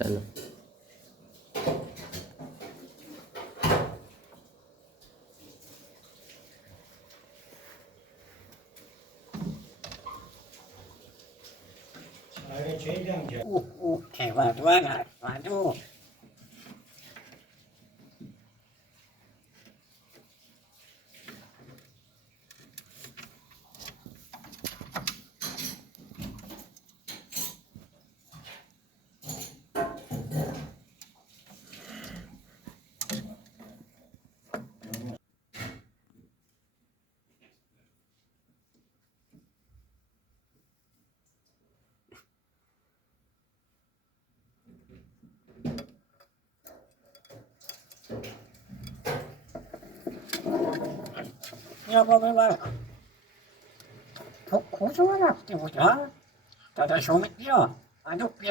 Selam. Che vado a vado. 여보가 고소하나 보자. 다다 쇼미요. 안 좋게